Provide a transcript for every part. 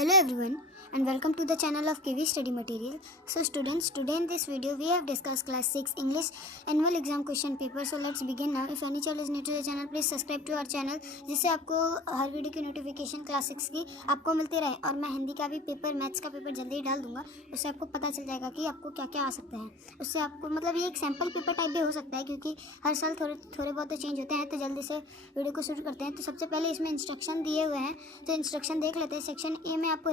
Hello everyone and welcome to the channel of KV Study Material. So students, today in this video we have discussed class 6 English annual exam question paper. So let's begin now. If any child is new to the channel, please subscribe to our channel जिससे आपको हर video की notification class 6 की आपको मिलती रहे। और मैं हिंदी का भी पेपर, मैथ्स का पेपर जल्दी ही डाल दूंगा, उससे आपको पता चल जाएगा कि आपको क्या क्या आ सकता है। उससे आपको मतलब ये एक सैम्पल पेपर टाइप भी हो सकता है, क्योंकि हर साल थोड़े बहुत चेंज होते हैं। तो जल्दी से वीडियो को शुरू करते हैं। तो सबसे पहले इसमें इंस्ट्रक्शन दिए हुए हैं, तो इंस्ट्रक्शन देख लेते हैं। सेक्शन ए में आपको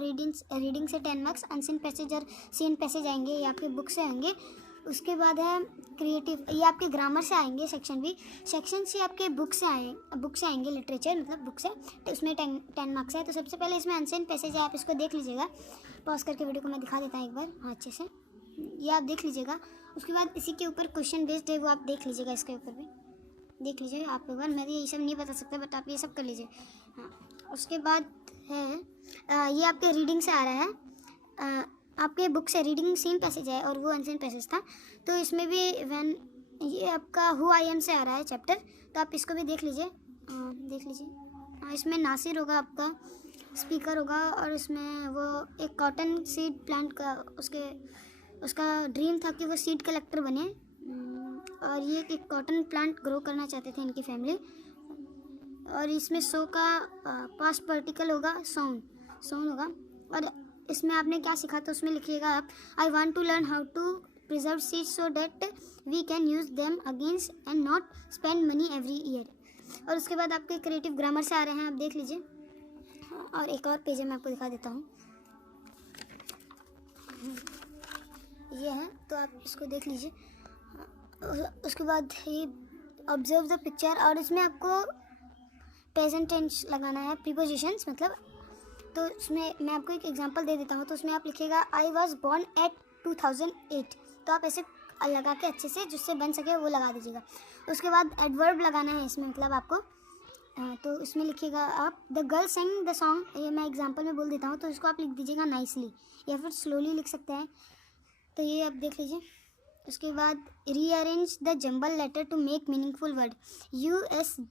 रीडिंग से 10 मार्क्स, अनसीन पैसेज और सीन पैसेज आएंगे, ये आपके बुक से आएंगे। उसके बाद है क्रिएटिव, ये आपके ग्रामर से आएंगे। सेक्शन सी आपके बुक से आएंगे, लिटरेचर मतलब बुक से, तो उसमें 10 मार्क्स है। तो सबसे पहले इसमें अनसीन पैसेज है, आप इसको देख लीजिएगा। पॉज करके वीडियो को मैं दिखा देता हूँ एक बार, हाँ अच्छे से, ये आप देख लीजिएगा। उसके बाद इसी के ऊपर क्वेश्चन बेस्ड है, वो आप देख लीजिएगा, इसके ऊपर भी देख लीजिए आप एक बार। मैं ये सब नहीं बता सकता, बट आप ये सब कर लीजिए। हाँ, उसके बाद है ये आपके रीडिंग से आ रहा है, आपके बुक से रीडिंग सीन पैसेज है और वो अनसीन पैसेज था। तो इसमें भी ये आपका हु आई एम से आ रहा है चैप्टर, तो आप इसको भी देख लीजिए। इसमें नासिर होगा, आपका स्पीकर होगा, और इसमें वो एक कॉटन सीड प्लांट का उसका ड्रीम था कि वो सीड कलेक्टर बने, और ये एक कॉटन प्लांट ग्रो करना चाहते थे इनकी फैमिली। और इसमें सो का पास्ट पार्टिकल होगा सोन होगा। और इसमें आपने क्या सीखा, तो उसमें लिखिएगा आप, I want to learn how to preserve seeds so that we can use them against and not spend money every year. और उसके बाद आपके क्रिएटिव ग्रामर से आ रहे हैं, आप देख लीजिए। और एक और पेज मैं आपको दिखा देता हूँ, ये है, तो आप इसको देख लीजिए। उसके बाद ये ऑब्जर्व द पिक्चर, और इसमें आपको प्रेजेंट टेंस लगाना है, प्रीपोजिशंस मतलब। तो उसमें मैं आपको एक एग्जांपल दे देता हूँ, तो उसमें आप लिखिएगा आई वाज बोर्न एट 2008। तो आप ऐसे लगा के अच्छे से जिससे बन सके वो लगा दीजिएगा। उसके बाद एडवर्ब लगाना है इसमें, मतलब आपको तो इसमें लिखिएगा आप the girl saying the song, ये मैं एग्जांपल में बोल देता हूँ, तो इसको आप लिख दीजिएगा नाइसली, या फिर स्लोली लिख सकते हैं। तो ये आप देख लीजिए। उसके बाद rearrange the jumble letter to make meaningful word, USTJECI,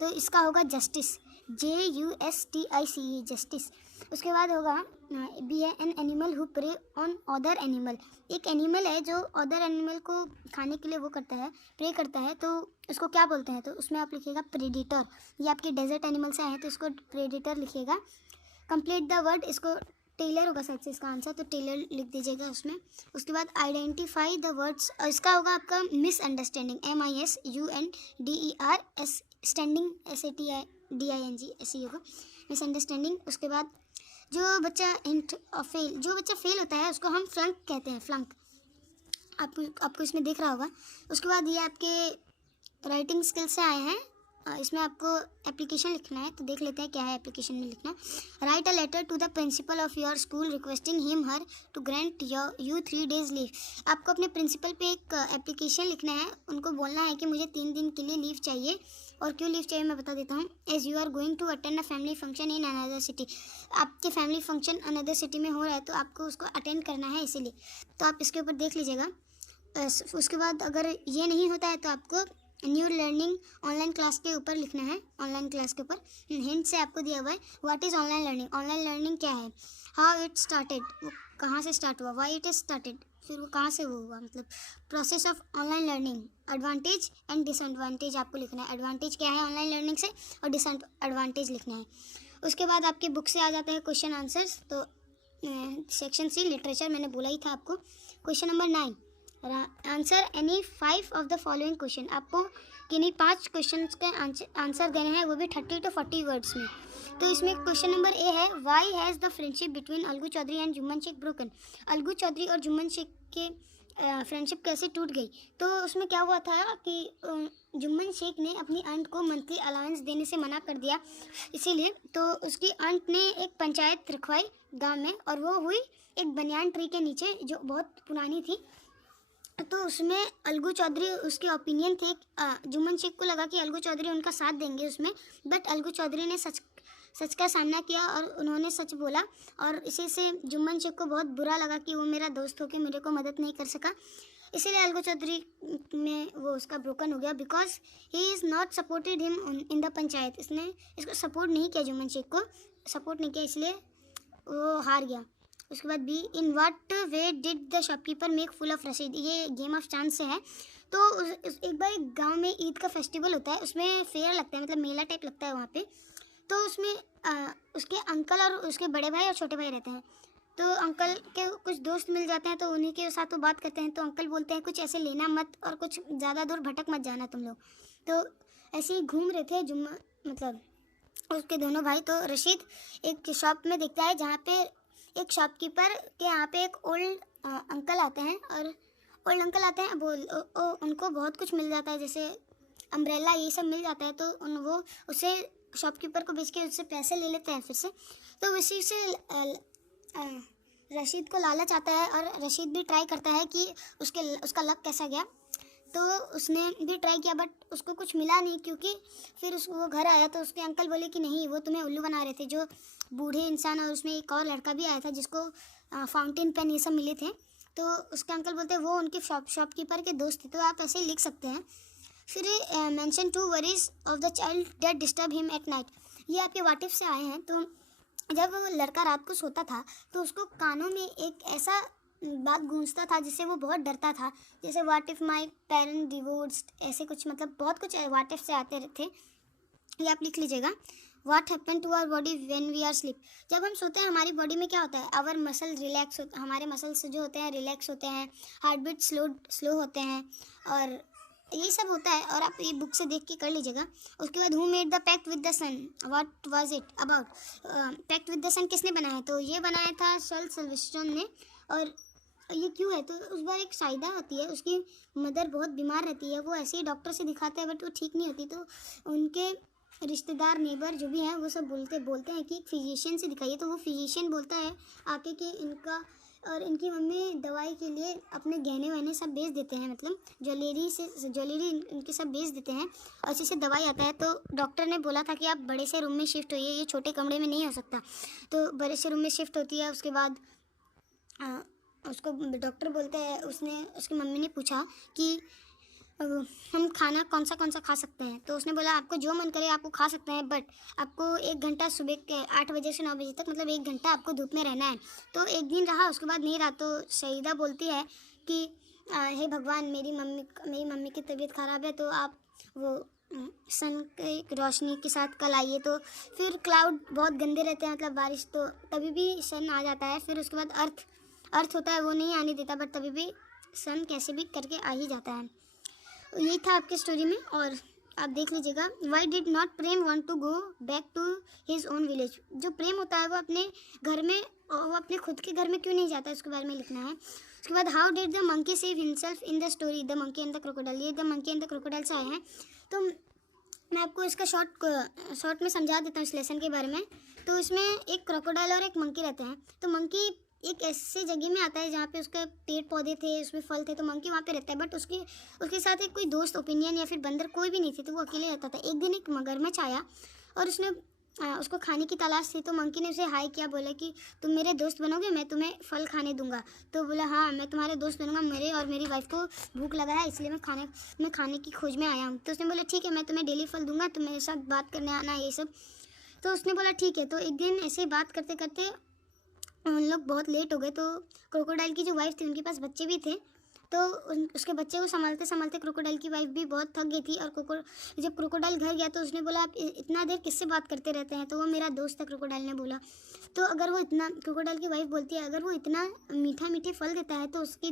तो इसका होगा जस्टिस, JUSTICE जस्टिस। उसके बाद होगा be an animal who prey on other animal, एक एनिमल है जो अदर एनिमल को खाने के लिए वो करता है, प्रे करता है, तो उसको क्या बोलते हैं, तो उसमें आप लिखिएगा प्रेडिटर। ये आपके डेजर्ट एनिमल से आए हैं, तो इसको प्रेडिटर लिखिएगा। कंप्लीट द वर्ड, इसको टेलर होगा शायद से इसका आंसर, तो टेलर लिख दीजिएगा उसमें। उसके बाद आइडेंटिफाई द वर्ड्स, और इसका होगा आपका मिसअंडरस्टैंडिंग, MISUNDER, स्टैंडिंग SATDING, ऐसे ही होगा मिसअंडरस्टैंडिंग। उसके बाद जो बच्चा फेल होता है उसको हम फ्लंक कहते हैं, फ्लंक, आपको इसमें दिख रहा होगा। उसके बाद ये आपके राइटिंग स्किल से आए हैं, इसमें आपको एप्लीकेशन लिखना है, तो देख लेते हैं क्या है एप्लीकेशन में लिखना। Write a letter to the principal of your school requesting him her to grant you 3 days leave. आपको अपने प्रिंसिपल पे एक एप्लीकेशन लिखना है, उनको बोलना है कि मुझे 3 दिन के लिए लीव चाहिए। और क्यों लीव चाहिए मैं बता देता हूँ। As you are going to attend a family function in another city, आपके फैमिली फंक्शन अनदर सिटी में हो रहा है, तो आपको उसको अटेंड करना है, इसीलिए। तो आप इसके ऊपर देख लीजिएगा। उसके बाद अगर ये नहीं होता है तो आपको न्यू लर्निंग ऑनलाइन क्लास के ऊपर लिखना है, ऑनलाइन क्लास के ऊपर हिंट से आपको दिया हुआ है। What is online learning, online learning क्या है, हाउ इट स्टार्टेड, वो कहाँ से स्टार्ट हुआ, व्हाई इट इज स्टार्टेड, फिर वो कहाँ से वो हुआ, मतलब process of online learning, advantage and disadvantage आपको लिखना है। एडवांटेज क्या है ऑनलाइन लर्निंग से, और डिसएडवांटेज लिखना है। उसके बाद आपके बुक से आ जाता है क्वेश्चन आंसर्स। तो सेक्शन सी लिटरेचर मैंने बोला ही था आपको। Question number 9, answer any 5 of the following question, आपको किन्हीं 5 क्वेश्चन के आंसर देने हैं, वो भी 30 to 40 वर्ड्स में। तो इसमें क्वेश्चन नंबर ए है, why has the friendship between Algu Chaudhari and Jumman Sheikh broken, Algu Chaudhari और जुम्मन शेख के फ्रेंडशिप कैसे टूट गई। तो उसमें क्या हुआ था कि जुम्मन शेख ने अपनी आंट को मंथली अलाउंस देने से मना कर दिया, इसीलिए तो उसकी आंट ने एक पंचायत रखवाई गाँव में, और वो हुई एक बनियान ट्री के नीचे जो बहुत पुरानी थी। तो उसमें अलगू चौधरी, उसके ओपिनियन थे, जुम्मन शेख को लगा कि अलगू चौधरी उनका साथ देंगे उसमें, बट अलगू चौधरी ने सच का सामना किया और उन्होंने सच बोला, और इसी से जुम्मन शेख को बहुत बुरा लगा कि वो मेरा दोस्त होकर मेरे को मदद नहीं कर सका। इसीलिए अलगू चौधरी में वो उसका ब्रोकन हो गया, because he is not supported him in the panchayat, इसने इसको सपोर्ट नहीं किया जुम्मन शेख को सपोर्ट नहीं किया, इसलिए वो हार गया। उसके बाद B, in what way did the shopkeeper make fool of Rasheed. ये गेम ऑफ चांस से है। तो एक बार एक गांव में ईद का फेस्टिवल होता है, उसमें फेयर लगता है, मतलब मेला टाइप लगता है वहाँ पे। तो उसमें उसके अंकल और उसके बड़े भाई और छोटे भाई रहते हैं। तो अंकल के कुछ दोस्त मिल जाते हैं, तो उन्हीं के साथ वो बात करते हैं। तो अंकल बोलते हैं कुछ ऐसे लेना मत और कुछ ज़्यादा दूर भटक मत जाना तुम लोग। तो ऐसे ही घूम रहे थे जुम्मा, मतलब उसके दोनों भाई। तो रशीद एक शॉप में देखता है जहाँ पे एक शॉपकीपर के यहाँ पे एक ओल्ड अंकल आते हैं, और ओल्ड अंकल आते हैं, उनको बहुत कुछ मिल जाता है, जैसे अम्ब्रेला ये सब मिल जाता है। तो वो उसे शॉपकीपर को बेच के उससे पैसे ले लेते हैं फिर से। तो उसी से रशीद को लालच आता है, और रशीद भी ट्राई करता है कि उसका लक कैसा गया। तो उसने भी ट्राई किया, बट उसको कुछ मिला नहीं, क्योंकि फिर वो घर आया तो उसके अंकल बोले कि नहीं, वो तुम्हें उल्लू बना रहे थे, जो बूढ़े इंसान, और उसमें एक और लड़का भी आया था जिसको फाउंटेन पेन ये सब मिले थे। तो उसके अंकल बोलते हैं वो उनके शॉपकीपर के दोस्त थे, तो आप ऐसे ही लिख सकते हैं। फिर mention 2 worries of the child that disturb him at night. ये आपके वाटिफ से आए हैं। तो जब वो लड़का रात को सोता था तो उसको कानों में एक ऐसा बात गूंजता था जिससे वो बहुत डरता था, जैसे what if my parent divorced, ऐसे कुछ, मतलब बहुत कुछ व्हाट इफ से आते थे। ये आप लिख लीजिएगा। What happen to our body when we are sleep. जब हम सोते हैं हमारी बॉडी में क्या होता है, आवर मसल रिलैक्स होते, हमारे मसल्स जो होते हैं रिलैक्स होते हैं, हार्ट बीट स्लो होते हैं, और यही सब होता है। और आप ये बुक से देख के कर लीजिएगा। उसके बाद who made the pact with the sun, what was it about. Pact with the sun किसने बनाया है, तो ये बनाया था चार्ल्स सिल्वेस्ट्रन ने। और ये क्यों है, तो उस बार एक साइदा होती है, उसकी मदर बहुत बीमार रहती है, वो ऐसे ही डॉक्टर से दिखाते हैं बट वो ठीक नहीं होती। तो उनके रिश्तेदार नेबर जो भी हैं वो सब बोलते हैं कि एक फिजिशियन से दिखाइए। तो वो फिजिशियन बोलता है आके कि इनका और इनकी मम्मी दवाई के लिए अपने गहने वहने सब बेच देते हैं, मतलब ज्वेलरी इनके सब बेच देते हैं, और अच्छे से दवाई आता है। तो डॉक्टर ने बोला था कि आप बड़े से रूम में शिफ्ट होइए, ये छोटे कमरे में नहीं हो सकता। तो बड़े से रूम में शिफ्ट होती है। उसके बाद उसको डॉक्टर बोलते हैं, उसकी मम्मी ने पूछा कि हम खाना कौन सा खा सकते हैं। तो उसने बोला आपको जो मन करे आपको खा सकते हैं, बट आपको 1 घंटा सुबह के 8 बजे से 9 बजे तक, मतलब 1 घंटा आपको धूप में रहना है। तो एक दिन रहा, उसके बाद नहीं रहा। तो शहीदा बोलती है कि हे भगवान, मेरी मम्मी की तबीयत ख़राब है, तो आप वो सन की रोशनी के साथ कल आइए। तो फिर क्लाउड बहुत गंदे रहते हैं, मतलब बारिश, तो तभी भी सन आ जाता है। फिर उसके बाद अर्थ होता है, वो नहीं आने देता, बट तभी भी सन कैसे भी करके आ ही जाता है। यही था आपके स्टोरी में, और आप देख लीजिएगा। Why did not Prem want to go back to his own village. जो प्रेम होता है वो अपने घर में, और वो अपने खुद के घर में क्यों नहीं जाता, उसके बारे में लिखना है। उसके बाद how did the monkey save himself in the story the monkey and the crocodile. ये the monkey and the crocodile से आए हैं। तो मैं आपको इसका शॉर्ट में समझा देता हूँ इस लेसन के बारे में। तो इसमें एक क्रोकोडाइल और एक मंकी रहते हैं। तो मंकी एक ऐसी जगह में आता है जहाँ पे उसके पेड़ पौधे थे, उसमें फल थे, तो मंकी वहाँ पे रहता है। बट उसके साथ एक कोई दोस्त, ओपिनियन या फिर बंदर कोई भी नहीं थे, तो वो अकेले रहता था। एक दिन एक मगरमच्छ आया और उसको खाने की तलाश थी। तो मंकी ने उसे हाय किया, बोला कि तुम मेरे दोस्त बनोगे, मैं तुम्हें फल खाने दूंगा। तो बोला हाँ मैं तुम्हारे दोस्त बनूंगा, मेरे और मेरी वाइफ को भूख लगा है, इसलिए मैं खाने की खोज में आया हूँ। तो उसने बोला ठीक है, मैं तुम्हें डेली फल दूंगा, तुम मेरे साथ बात करने आना, ये सब। तो उसने बोला ठीक है। तो एक दिन ऐसे ही बात करते करते उन लोग बहुत लेट हो गए। तो क्रोकोडाइल की जो वाइफ थी उनके पास बच्चे भी थे। तो उसके बच्चे को संभालते संभालते क्रोकोडाइल की वाइफ भी बहुत थक गई थी। और जब क्रोकोडाइल घर गया तो उसने बोला आप इतना देर किससे बात करते रहते हैं। तो वो मेरा दोस्त है, क्रोकोडाइल ने बोला। तो अगर वो इतना, क्रोकोडाइल की वाइफ बोलती है, अगर वो इतना मीठा फल देता है तो उसकी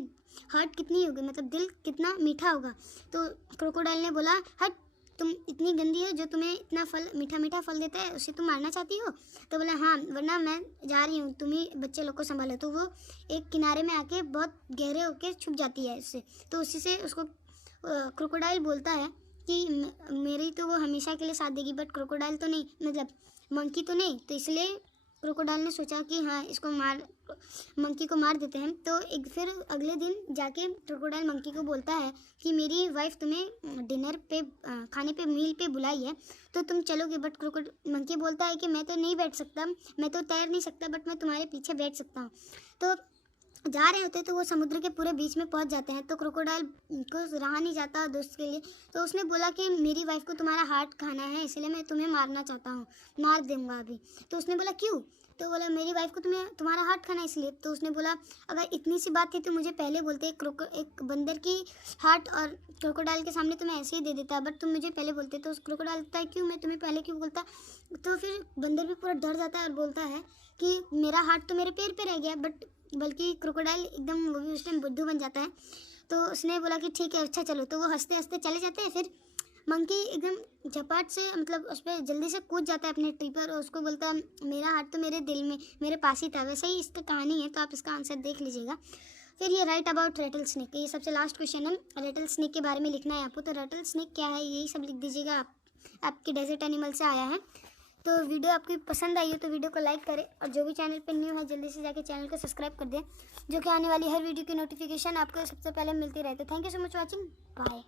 हार्ट कितनी होगी, मतलब दिल कितना मीठा होगा। तो क्रोकोडाइल ने बोला हट, तुम इतनी गंदी हो, जो तुम्हें इतना मीठा फल देता है उसे तुम मारना चाहती हो। तो बोला हाँ, वरना मैं जा रही हूँ, तुम ही बच्चे लोग को संभालो। तो वो एक किनारे में आके बहुत गहरे होके छुप जाती है उससे। तो उसी से उसको क्रोकोडाइल बोलता है कि मेरी तो वो हमेशा के लिए साथ देगी, बट क्रोकोडाइल तो नहीं, मतलब मंकी तो नहीं। तो इसलिए क्रोकोडाइल ने सोचा कि हाँ मंकी को मार देते हैं। तो फिर अगले दिन जाके क्रोकोडाइल मंकी को बोलता है कि मेरी वाइफ तुम्हें डिनर पे, खाने पे, मील पे बुलाई है, तो तुम चलोगे। बट मंकी बोलता है कि मैं तो नहीं बैठ सकता, मैं तो तैर नहीं सकता, बट मैं तुम्हारे पीछे बैठ सकता हूँ। तो जा रहे होते तो वो समुद्र के पूरे बीच में पहुंच जाते हैं। तो क्रोकोडाइल को रहा नहीं जाता दोस्त के लिए, तो उसने बोला कि मेरी वाइफ को तुम्हारा हार्ट खाना है, इसलिए मैं तुम्हें मारना चाहता हूँ, मार दूंगा अभी। तो उसने बोला क्यों? तो बोला मेरी वाइफ को तुम्हारा हार्ट खाना है इसलिए। तो उसने बोला अगर इतनी सी बात थी तो मुझे पहले बोलते, एक बंदर की हार्ट और क्रोकोडाइल के सामने तुम्हें ऐसे ही दे देता, बट तुम मुझे पहले बोलते। तो उस क्रोकोडाइल बोलता है क्यों, मैं तुम्हें पहले क्यों बोलता? तो फिर बंदर भी पूरा डर जाता है और बोलता है कि मेरा हार्ट तो मेरे पैर पे रह गया, बट बल्कि क्रोकोडाइल एकदम वो भी उस टाइम बुद्धू बन जाता है। तो उसने बोला कि ठीक है अच्छा चलो। तो वो हंसते हंसते चले जाते हैं। फिर मंकी एकदम झपाट से मतलब उस पर जल्दी से कूद जाता है अपने ट्री पर और उसको बोलता मेरा हार्ट तो मेरे दिल में मेरे पास ही था। वैसे ही इसका कहानी है, तो आप इसका आंसर देख लीजिएगा। फिर ये राइट अबाउट रेटल स्नेक, ये सबसे लास्ट क्वेश्चन है, रेटल स्नेक के बारे में लिखना है आपको। तो रेटल स्नेक क्या है यही सब लिख दीजिएगा। आपके डेजर्ट एनिमल से आया है। तो वीडियो आपकी पसंद आई हो तो वीडियो को लाइक करें, और जो भी चैनल पर न्यू है जल्दी से जाके चैनल को सब्सक्राइब कर दें, जो कि आने वाली हर वीडियो की नोटिफिकेशन आपको सबसे पहले मिलती रहे। तो thank you so much watching, bye.